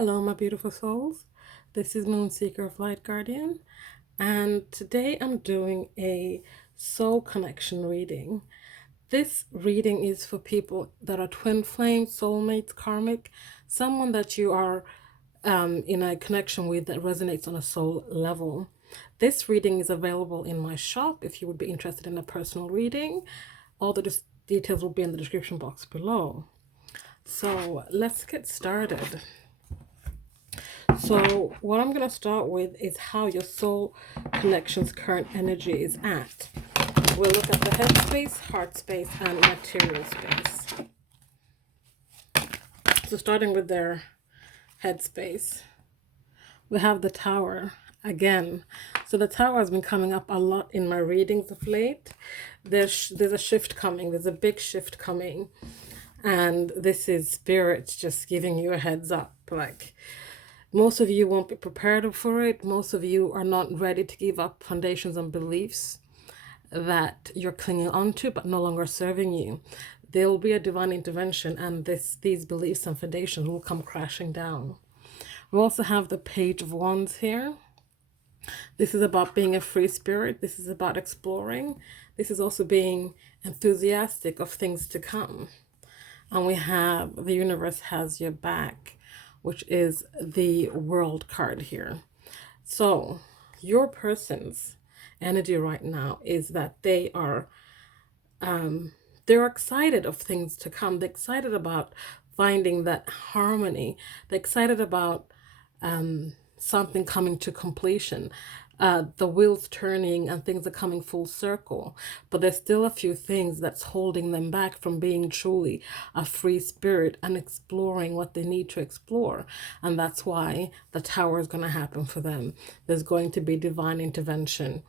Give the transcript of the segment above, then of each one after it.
Hello, my beautiful souls. This is Moonseeker of Light Guardian, and today I'm doing a soul connection reading. This reading is for people that are twin flame, soulmates, karmic, someone that you are in a connection with that resonates on a soul level. This reading is available in my shop if you would be interested in a personal reading. All the details will be in the description box below. So let's get started. So what I'm going to start with is how your soul connection's current energy is at. We'll look at the head space, heart space, and material space. So starting with their head space, we have the Tower again. So the Tower has been coming up a lot in my readings of late. There's a shift coming. There's a big shift coming. And this is Spirit just giving you a heads up. Like, most of you won't be prepared for it. Most of you are not ready to give up foundations and beliefs that you're clinging onto but no longer serving you. There will be a divine intervention, and these beliefs and foundations will come crashing down. We also have the Page of Wands here. This is about being a free spirit. This is about exploring. This is also being enthusiastic of things to come. And we have the universe has your back, which is the World card here. So your person's energy right now is that they're excited of things to come. They're excited about finding that harmony. They're excited about something coming to completion. The wheels turning and things are coming full circle, but there's still a few things that's holding them back from being truly a free spirit and exploring what they need to explore. And that's why the Tower is going to happen for them. There's going to be divine intervention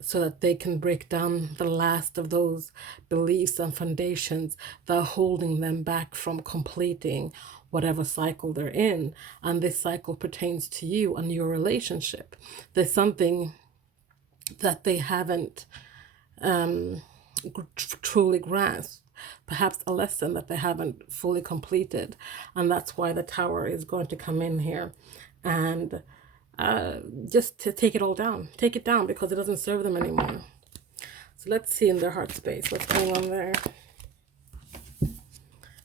so that they can break down the last of those beliefs and foundations that are holding them back from completing whatever cycle they're in. And this cycle pertains to you and your relationship. There's something that they haven't truly grasped, perhaps a lesson that they haven't fully completed. And that's why the Tower is going to come in here and just to take it all down. Take it down because it doesn't serve them anymore. So let's see in their heart space what's going on there.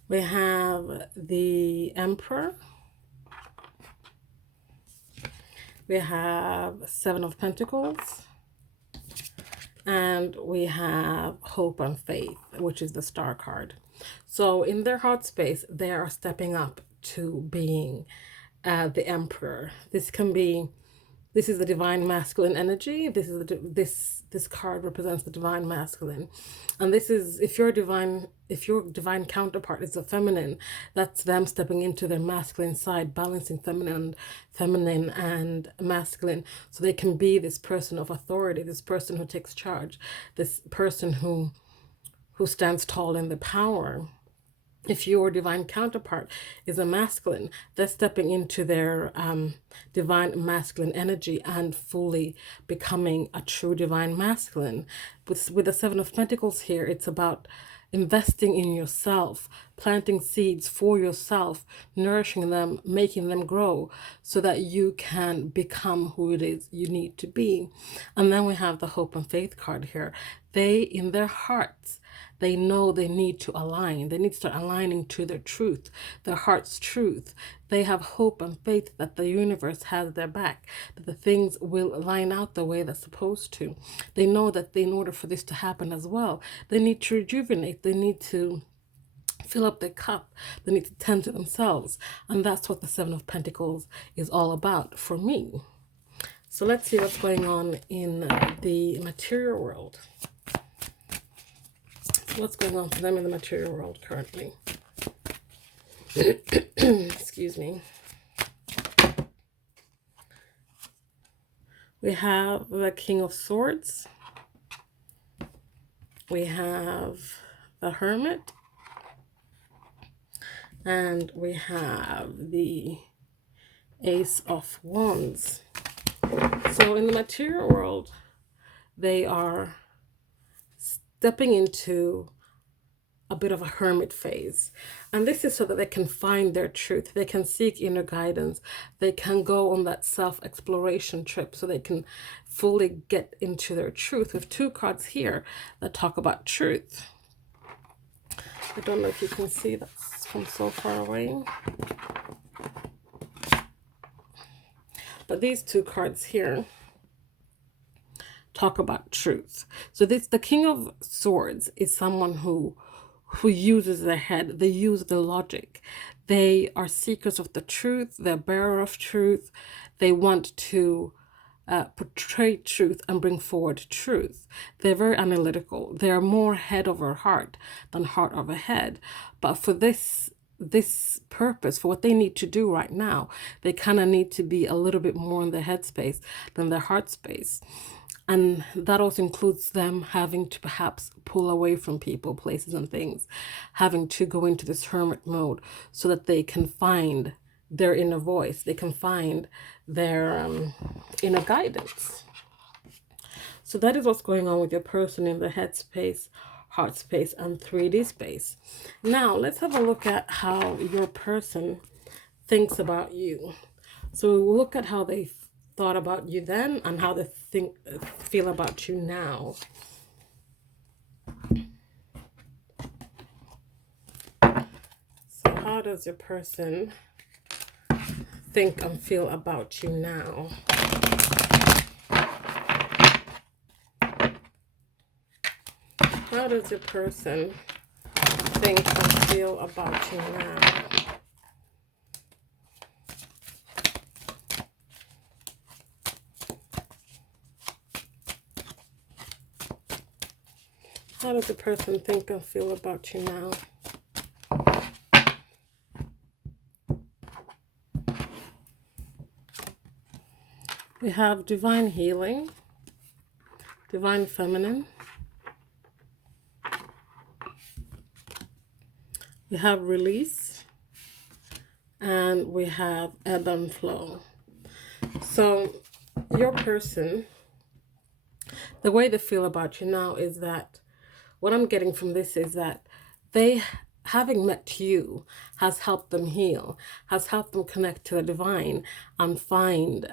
We have the Emperor. We have Seven of Pentacles. And we have Hope and Faith, which is the Star card. So in their heart space, they are stepping up to being the Emperor. This is the divine masculine energy. This card represents the divine masculine, and this is if your divine counterpart is the feminine, that's them stepping into their masculine side, balancing feminine and masculine, so they can be this person of authority, this person who takes charge, this person who stands tall in the power. If your divine counterpart is a masculine, they're stepping into their divine masculine energy and fully becoming a true divine masculine. With the Seven of Pentacles here, it's about investing in yourself, planting seeds for yourself, nourishing them, making them grow so that you can become who it is you need to be. And then we have the Hope and Faith card here. They, in their hearts, they know they need to align. They need to start aligning to their truth, their heart's truth. They have hope and faith that the universe has their back, that the things will line out the way they're supposed to. They know that in order for this to happen as well, they need to rejuvenate. They need to fill up their cup. They need to tend to themselves. And that's what the Seven of Pentacles is all about for me. So let's see what's going on in the material world. What's going on for them in the material world currently? Excuse me. We have the King of Swords. We have the Hermit. And we have the Ace of Wands. So in the material world, they are stepping into a bit of a hermit phase. And this is so that they can find their truth. They can seek inner guidance. They can go on that self-exploration trip so they can fully get into their truth. With two cards here that talk about truth. I don't know if you can see that from so far away. But these two cards here talk about truth. So the King of Swords is someone who uses their head. They use the logic. They are seekers of the truth. They're bearer of truth. They want to portray truth and bring forward truth. They're very analytical. They're more head over heart than heart over head. But for this purpose, for what they need to do right now, they kind of need to be a little bit more in their headspace than their heart space. And that also includes them having to perhaps pull away from people, places, and things, having to go into this hermit mode so that they can find their inner voice. They can find their inner guidance. So that is what's going on with your person in the headspace, heart space, and 3D space. Now, let's have a look at how your person thinks about you. So we'll look at how they thought about you then and how they feel about you now. So how does your person think and feel about you now? How does your person think and feel about you now? How does the person think and feel about you now? We have divine healing, divine feminine. We have release, and we have ebb and flow. So your person, the way they feel about you now is that, what I'm getting from this is that they, having met you, has helped them heal, has helped them connect to the divine and find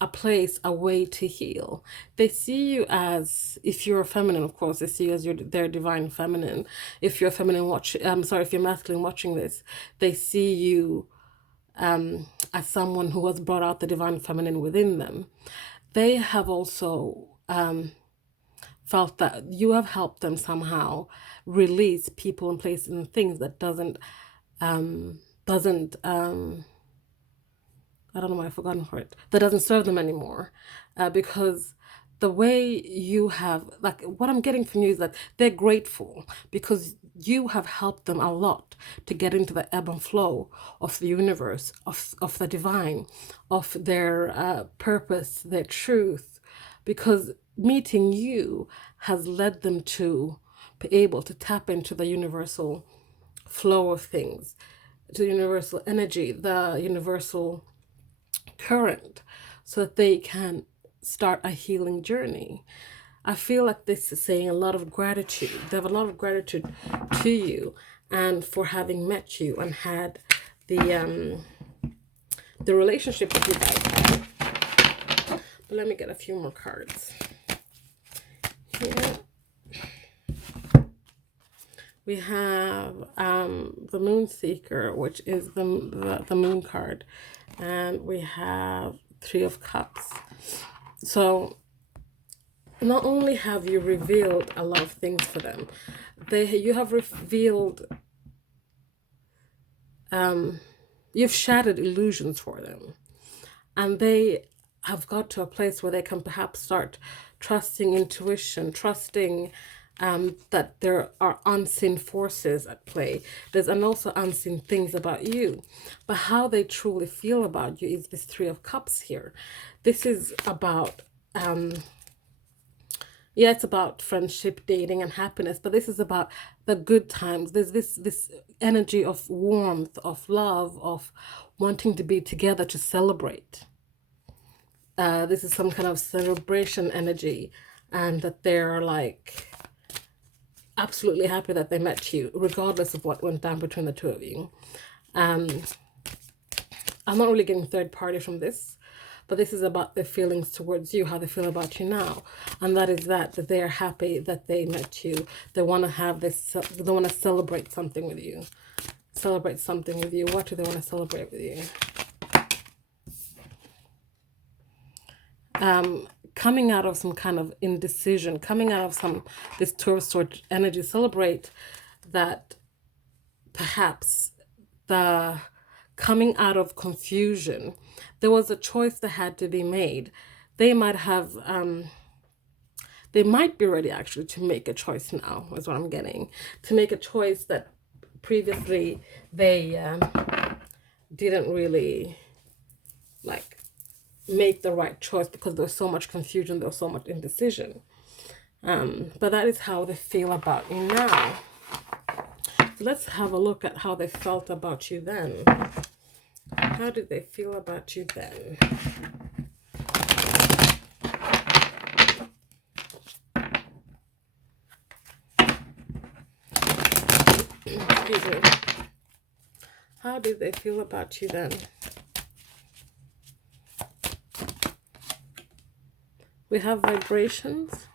a place, a way to heal. They see you as, if you're feminine, of course, they see you as their divine feminine. If you're feminine if you're masculine watching this, they see you as someone who has brought out the divine feminine within them. They have also felt that you have helped them somehow release people and places and things that doesn't I don't know why I've forgotten for it, that doesn't serve them anymore, because the way you have, like, what I'm getting from you is that they're grateful because you have helped them a lot to get into the ebb and flow of the universe, of the divine, of their purpose, their truth, because meeting you has led them to be able to tap into the universal flow of things, to the universal energy, the universal current, so that they can start a healing journey. I feel like this is saying a lot of gratitude. They have a lot of gratitude to you and for having met you and had the relationship that you guys had. But let me get a few more cards. Here we have the Moonseeker, which is the moon card, and we have 3 of Cups. So not only have you revealed a lot of things for them, you have revealed, you've shattered illusions for them, and they have got to a place where they can perhaps start trusting intuition, trusting that there are unseen forces at play. There's also unseen things about you. But how they truly feel about you is this 3 of Cups here. This is about, it's about friendship, dating, and happiness. But this is about the good times. There's this energy of warmth, of love, of wanting to be together to celebrate. This is some kind of celebration energy, and that they're like, absolutely happy that they met you, regardless of what went down between the two of you. I'm not really getting third party from this, but this is about their feelings towards you, how they feel about you now. And that is that they're happy that they met you. They want to have this, they want to celebrate something with you. Celebrate something with you. What do they want to celebrate with you? Coming out of some kind of indecision, coming out of this Tour of Swords energy, celebrate that perhaps the coming out of confusion, there was a choice that had to be made. They might have, they might be ready actually to make a choice now, is what I'm getting. To make a choice that previously they didn't really like make the right choice because there was so much confusion, there was so much indecision. But that is how they feel about you now. So let's have a look at how they felt about you then. How did they feel about you then? Excuse me. How did they feel about you then? We have vibrations.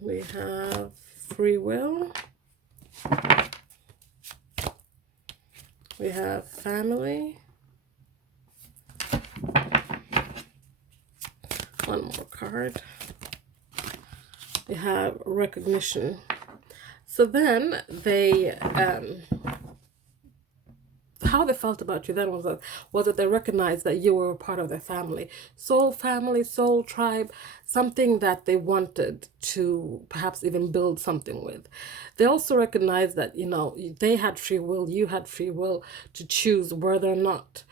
We have free will. We have family. One more card. We have recognition. So then they, how they felt about you then was that they recognized that you were a part of their family. Soul family, soul tribe, something that they wanted to perhaps even build something with. They also recognized that, you know, they had free will, you had free will to choose whether or not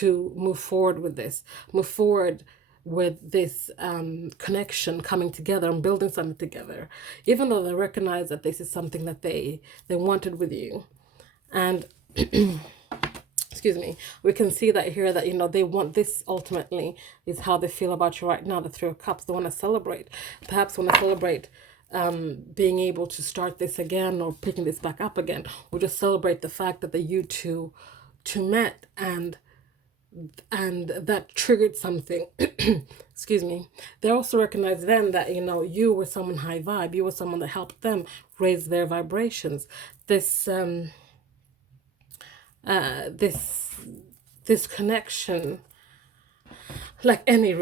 to move forward with this, move forward with this connection, coming together and building something together, even though they recognize that this is something that they wanted with you. And excuse me, we can see that here that, you know, they want this ultimately is how they feel about you right now, the Three of Cups. They want to celebrate, perhaps want to celebrate being able to start this again or picking this back up again, or just celebrate the fact that you two met and that triggered something. Excuse me. They also recognize then that, you know, you were someone high vibe, you were someone that helped them raise their vibrations. This this connection, like any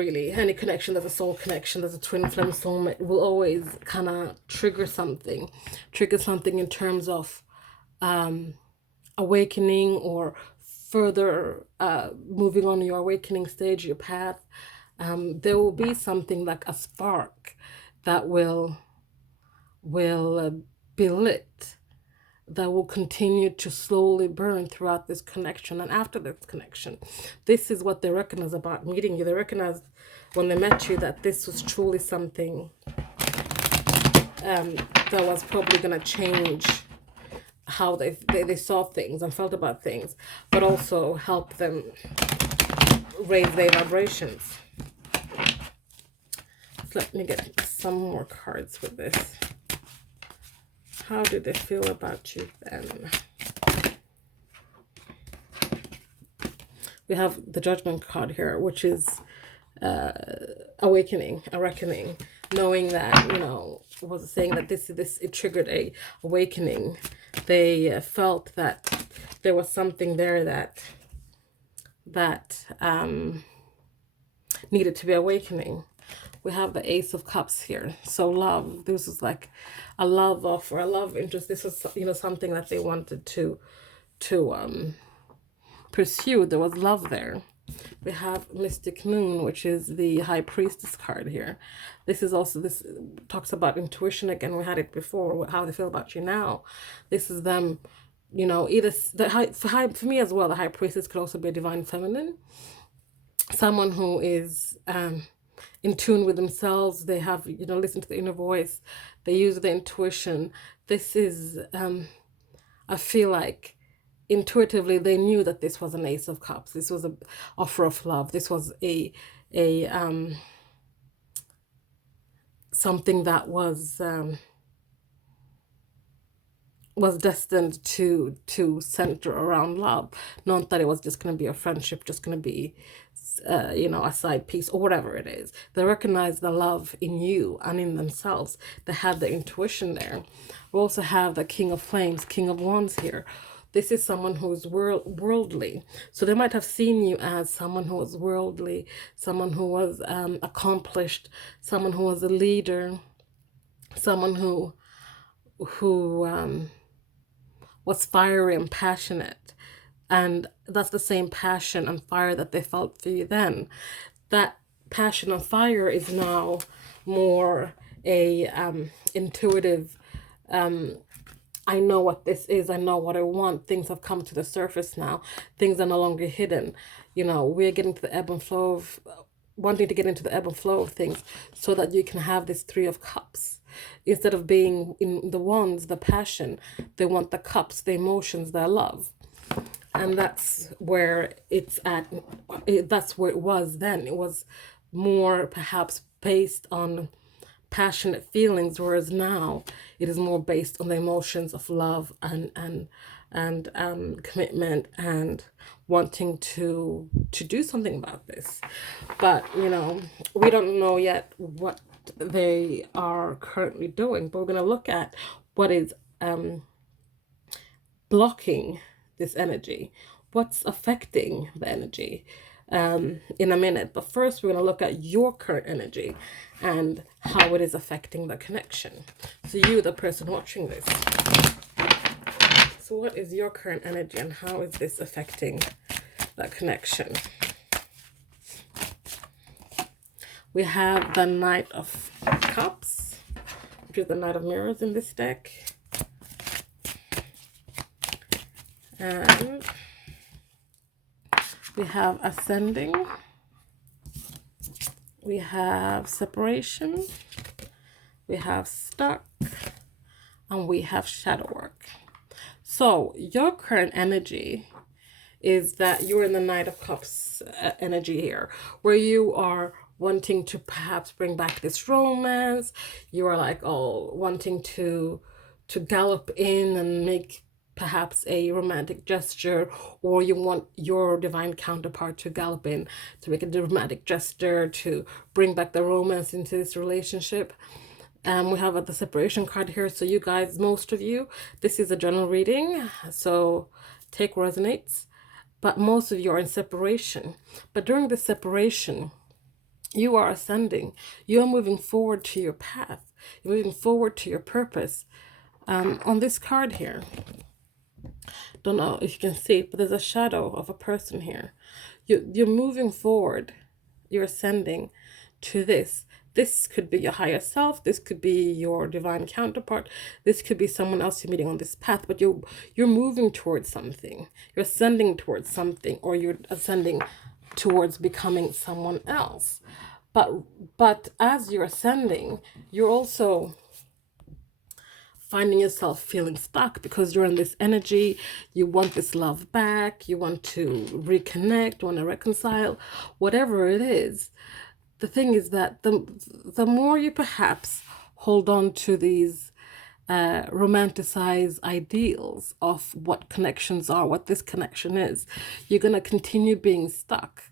connection, there's a soul connection, there's a twin flame soulmate, will always kind of trigger something in terms of awakening or further moving on your awakening stage, your path. There will be something like a spark that will be lit, that will continue to slowly burn throughout this connection. And after this connection, this is what they recognize about meeting you. They recognized when they met you that this was truly something that was probably going to change how they saw things and felt about things, but also help them raise their vibrations. So let me get some more cards with this. How did they feel about you then? We have the Judgment card here, which is awakening, a reckoning, knowing that, you know, was saying that it triggered a awakening. They felt that there was something there that needed to be awakening. We have the Ace of Cups here. So love, this is like a love offer, a love interest. This was, you know, something that they wanted to pursue. There was love there. We have Mystic Moon, which is the High Priestess card here. This is also, this talks about intuition again. We had it before, how they feel about you now. This is them, you know, either for me as well, the High Priestess could also be a divine feminine, someone who is in tune with themselves. They have, you know, listen to the inner voice. They use their intuition. This is, I feel like intuitively they knew that this was an Ace of Cups. This was a offer of love. This was a something that was destined to center around love. Not that it was just going to be a friendship, just going to be a side piece or whatever it is. They recognize the love in you and in themselves. They have the intuition there. We also have the King of Flames, King of Wands here. This is someone who is worldly. So they might have seen you as someone who was worldly, someone who was accomplished, someone who was a leader, someone who was fiery and passionate. And that's the same passion and fire that they felt for you then. That passion and fire is now more a intuitive, I know what this is, I know what I want. Things have come to the surface now. Things are no longer hidden. We're getting to the ebb and flow of, wanting to get into the ebb and flow of things so that you can have this Three of Cups. Instead of being in the wands, the passion, they want the cups, the emotions, their love. And that's where it's at. That's where it was then. It was more perhaps based on passionate feelings, whereas now it is more based on the emotions of love and commitment and wanting to do something about this. But we don't know yet what they are currently doing, but we're going to look at what is blocking this energy, what's affecting the energy in a minute. But first we're going to look at your current energy and how it is affecting the connection. So you, the person watching this, so what is your current energy and how is this affecting that connection? We have the Knight of Cups, which is the Knight of Mirrors in this deck. And we have Ascending. We have Separation. We have Stuck. And we have Shadow Work. So your current energy is that you're in the Knight of Cups energy here, where you are wanting to perhaps bring back this romance. You are like, wanting to gallop in and make perhaps a romantic gesture, or you want your divine counterpart to gallop in to make a dramatic gesture to bring back the romance into this relationship. We have the Separation card here. So you guys, most of you, this is a general reading, so take what resonates. But most of you are in separation. But during this separation, you are ascending. You are moving forward to your path. You're moving forward to your purpose. On this card here, don't know if you can see it, but there's a shadow of a person here. You're moving forward. You're ascending to this. This could be your higher self. This could be your divine counterpart. This could be someone else you're meeting on this path. But you're moving towards something. You're ascending towards something, or you're ascending towards becoming someone else. But as you're ascending, you're also finding yourself feeling stuck because you're in this energy. You want this love back. You want to reconnect, want to reconcile, whatever it is. The thing is that the more you perhaps hold on to these romanticized ideals of what connections are, what this connection is, you're going to continue being stuck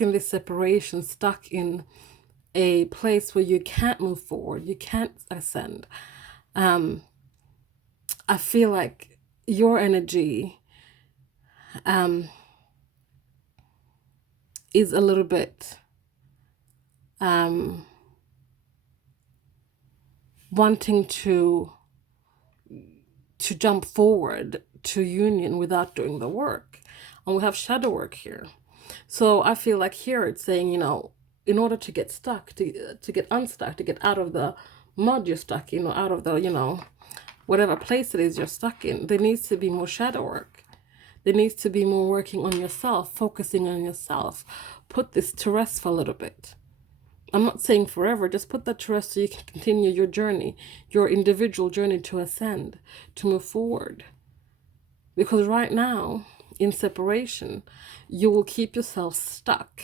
in this separation, stuck in a place where you can't move forward, you can't ascend. I feel like your energy is a little bit wanting to jump forward to union without doing the work. And we have shadow work here. So I feel like here it's saying, in order to get stuck, to get unstuck, to get out of the mud you're stuck in, out of the, whatever place it is you're stuck in, there needs to be more shadow work. There needs to be more working on yourself, focusing on yourself. Put this to rest for a little bit. I'm not saying forever, just put that to rest so you can continue your journey, your individual journey to ascend, to move forward, Because right now, in separation, you will keep yourself stuck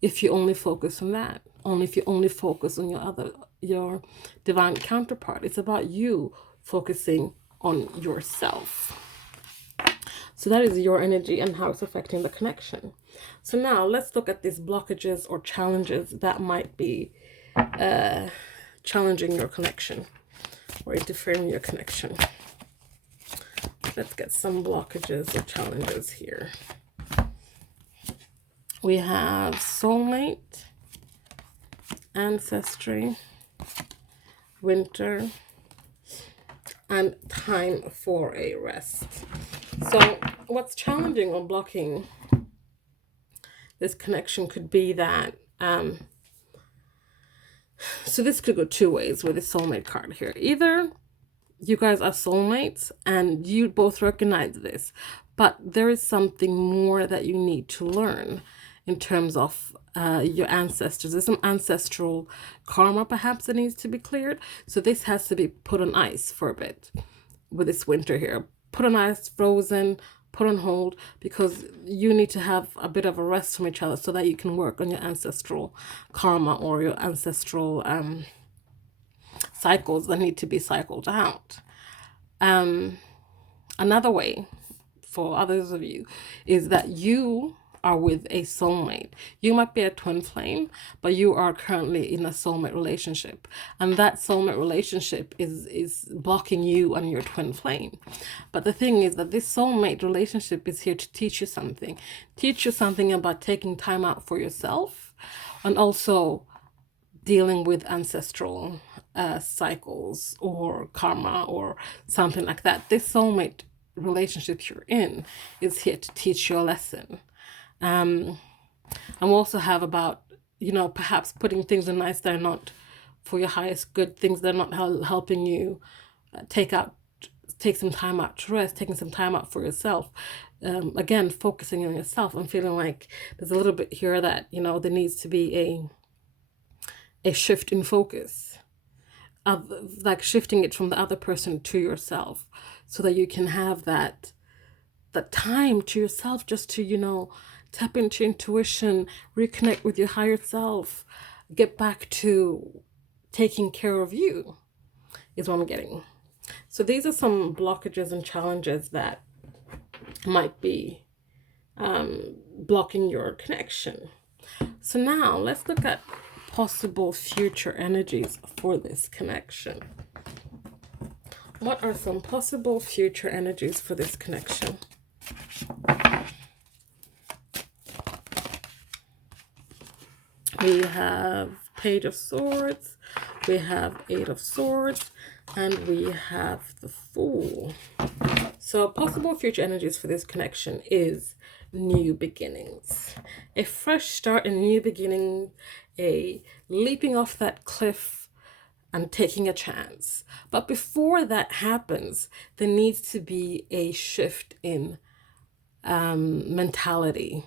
if you only focus on that. Only if you only focus on your divine counterpart. It's about you focusing on yourself. So that is your energy and how it's affecting the connection. So now let's look at these blockages or challenges that might be challenging your connection or interfering your connection. Let's get some blockages or challenges here. We have soulmate, ancestry, winter, and time for a rest. So what's challenging or blocking this connection could be that, so this could go two ways with the soulmate card here. Either you guys are soulmates and you both recognize this, but there is something more that you need to learn in terms of your ancestors. There's some ancestral karma perhaps that needs to be cleared. So this has to be put on ice for a bit with this winter here. Put on ice, frozen, put on hold, because you need to have a bit of a rest from each other so that you can work on your ancestral karma or your ancestral cycles that need to be cycled out. Another way for others of you is that you are with a soulmate. You might be a twin flame, but you are currently in a soulmate relationship. And that soulmate relationship is blocking you and your twin flame. But the thing is that this soulmate relationship is here to teach you something. Teach you something about taking time out for yourself and also dealing with ancestral cycles or karma or something like that. This soulmate relationship you're in is here to teach you a lesson. And we also have about, perhaps putting things in ice that are not for your highest good, things that are not helping you take some time out to rest, taking some time out for yourself. Again, focusing on yourself and feeling like there's a little bit here that, there needs to be a shift in focus, of like shifting it from the other person to yourself so that you can have that time to yourself just to, tap into intuition, reconnect with your higher self, get back to taking care of you, is what I'm getting. So these are some blockages and challenges that might be blocking your connection. So now let's look at possible future energies for this connection. What are some possible future energies for this connection? We have Page of Swords, we have Eight of Swords, and we have the Fool. So possible future energies for this connection is new beginnings. A fresh start, a new beginning, a leaping off that cliff and taking a chance. But before that happens, there needs to be a shift in mentality.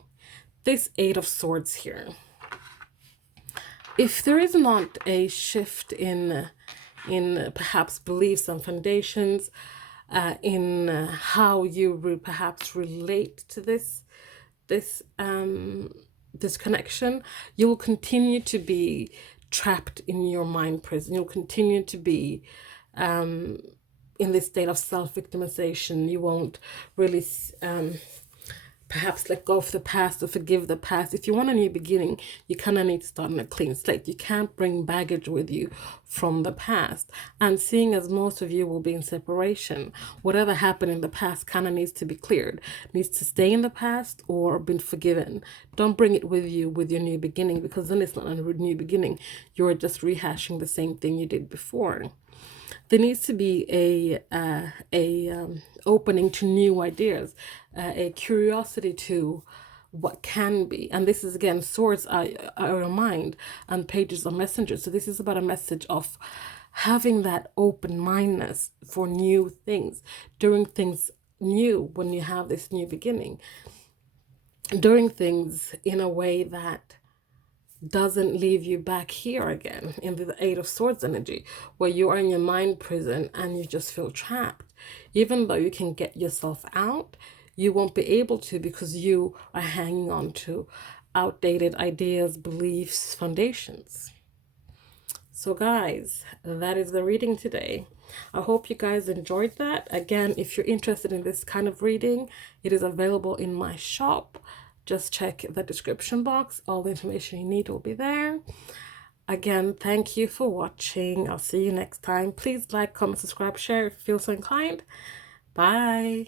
This Eight of Swords here. If there is not a shift in perhaps beliefs and foundations, in how you perhaps relate to this connection, you will continue to be trapped in your mind prison. You'll continue to be in this state of self-victimization. You won't really perhaps let go of the past or forgive the past. If you want a new beginning, you kind of need to start on a clean slate. You can't bring baggage with you from the past. And seeing as most of you will be in separation, whatever happened in the past kind of needs to be cleared, needs to stay in the past or been forgiven. Don't bring it with you with your new beginning, because then it's not a new beginning. You're just rehashing the same thing you did before. There needs to be a opening to new ideas, a curiosity to what can be. And this is, again, swords are your mind and pages are messengers. So this is about a message of having that open-mindedness for new things, doing things new when you have this new beginning, doing things in a way that doesn't leave you back here again in the Eight of Swords energy, where you are in your mind prison and you just feel trapped. Even though you can get yourself out, you won't be able to because you are hanging on to outdated ideas, beliefs, foundations. So guys, that is the reading today. I hope you guys enjoyed that. Again, if you're interested in this kind of reading, it is available in my shop. Just check the description box. All the information you need will be there. Again, thank you for watching. I'll see you next time. Please like, comment, subscribe, share if you feel so inclined. Bye.